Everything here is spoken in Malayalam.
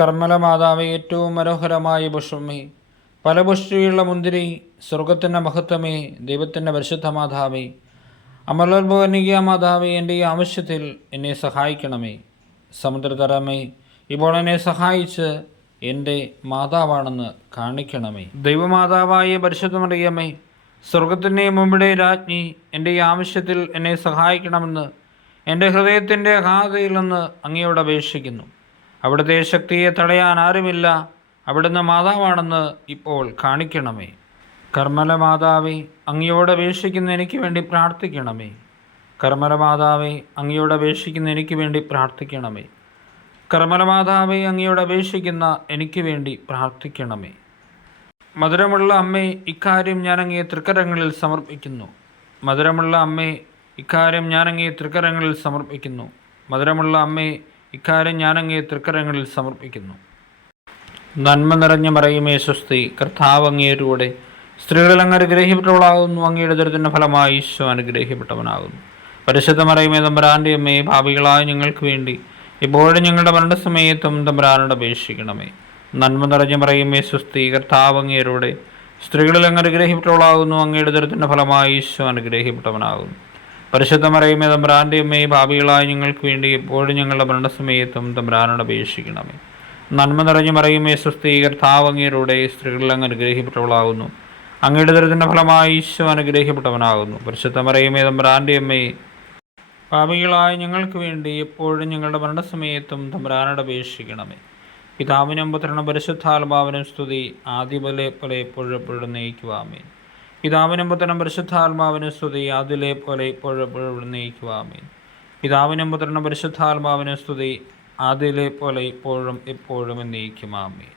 കർമ്മല മാതാവ് ഏറ്റവും മനോഹരമായ പുഷ്പമേ. പല പുഷ്ടിയുള്ള മുന്തിരി സ്വർഗത്തിന്റെ മഹത്വമേ ദൈവത്തിന്റെ പരിശുദ്ധ മാതാവേ അമലോത്ഭവനിക മാതാവേ എന്റെ ഈ ആവശ്യത്തിൽ എന്നെ സഹായിക്കണമേ. സമുദ്രതരമേ ഇപ്പോൾ എന്നെ സഹായിച്ച് എന്റെ മാതാവാണെന്ന് കാണിക്കണമേ. ദൈവമാതാവായ പരിശുദ്ധമറിയമേ സ്വർഗത്തിന്റെ മുമ്പിടെ രാജ്ഞി എന്റെ ഈ ആവശ്യത്തിൽ എന്നെ സഹായിക്കണമെന്ന് എന്റെ ഹൃദയത്തിന്റെ അഗാധയിൽ നിന്ന് അങ്ങയോട് അപേക്ഷിക്കുന്നു. അവിടുത്തെ ശക്തിയെ തടയാൻ ആരുമില്ല. അവിടുന്ന് മാതാവാണെന്ന് ഇപ്പോൾ കാണിക്കണമേ. കർമ്മല മാതാവേ അങ്ങയോട് അപേക്ഷിക്കുന്ന എനിക്ക് വേണ്ടി പ്രാർത്ഥിക്കണമേ. കർമ്മല മാതാവേ അങ്ങയോട് അപേക്ഷിക്കുന്ന എനിക്ക് വേണ്ടി പ്രാർത്ഥിക്കണമേ. കർമ്മല മാതാവേ അങ്ങയോട് അപേക്ഷിക്കുന്ന എനിക്ക് വേണ്ടി പ്രാർത്ഥിക്കണമേ. മധുരമുള്ള അമ്മേ ഇക്കാര്യം ഞാൻ അങ്ങേ തൃക്കരങ്ങളിൽ സമർപ്പിക്കുന്നു. മധുരമുള്ള അമ്മേ ഇക്കാര്യം ഞാൻ അങ്ങേ തൃക്കരങ്ങളിൽ സമർപ്പിക്കുന്നു. മധുരമുള്ള അമ്മേ ഇക്കാര്യം ഞാനങ്ങേ തൃക്കരങ്ങളിൽ സമർപ്പിക്കുന്നു. നന്മ നിറഞ്ഞ മറയുമേ സ്വസ്തി കർത്താവ് അങ്ങേരൂടെ. സ്ത്രീകളിൽ അങ്ങ് അനുഗ്രഹിക്കപ്പെട്ടവളാകുന്നു അങ്ങയുടെ ദുരിതത്തിന്റെ ഫലമായി ഈശോ അനുഗ്രഹിക്കപ്പെട്ടവനാകുന്നു. പരിശുദ്ധ മറയുമേ തമ്പരാന്റെ അമ്മയെ ഭാവികളായ ഞങ്ങൾക്ക് വേണ്ടി ഇപ്പോഴും ഞങ്ങളുടെ മരണസമയത്തും തമ്പരാനോട് അപേക്ഷിക്കണമേ. നന്മ നിറഞ്ഞ മറയുമേ സ്വസ്തി കർത്താവ് അങ്ങേരൂടെ. സ്ത്രീകളിൽ അങ്ങ് അനുഗ്രഹിക്കപ്പെട്ടവളാകുന്നു അങ്ങയുടെ ദുരിതത്തിന്റെ ഫലമായി ഈശോ അനുഗ്രഹിക്കപ്പെട്ടവനാകുന്നു. പരിശുദ്ധ മറയുമേ തമ്പ്രാന്റെ അമ്മയെ ഭാവികളായ ഞങ്ങൾക്ക് വേണ്ടി എപ്പോഴും ഞങ്ങളുടെ മരണസമയത്തും തമ്പ്രാനോട് അപേക്ഷിക്കണമേ. നന്മ നിറഞ്ഞു മറയുമേ സ്വസ്തി കർത്താവ് സ്ത്രീകളിൽ അങ്ങ് അനുഗ്രഹിക്കപ്പെട്ടവളാകുന്നു. അങ്ങയുടെ ദരിദ്രത്തിന്റെ ഫലമായി ഈശോ അനുഗ്രഹിക്കപ്പെട്ടവനാകുന്നു. പരിശുദ്ധ മറയുമേ തമ്പ്രാന്റെ അമ്മയെ പാപികളായ ഞങ്ങൾക്ക് വേണ്ടി എപ്പോഴും ഞങ്ങളുടെ മരണസമയത്തും തമ്പ്രാനോട് അപേക്ഷിക്കണമേ. പിതാവിനും പുത്രനും പരിശുദ്ധാത്മാവിനും സ്തുതി. ആദ്യപോലെ പോലെ എപ്പോഴും എപ്പോഴും നയിക്കുവാമേ പിതാവിനും പുത്രനും പരിശുദ്ധാത്മാവിനും സ്തുതി. അതിലെ പോലെ ഇപ്പോഴെപ്പോഴും എപ്പോഴും നയിക്കുവാമേ പിതാവിനും പുത്രനും പരിശുദ്ധാത്മാവിനും സ്തുതി. അതിലെ പോലെ ഇപ്പോഴും എപ്പോഴും എന്നേക്കുമാമേ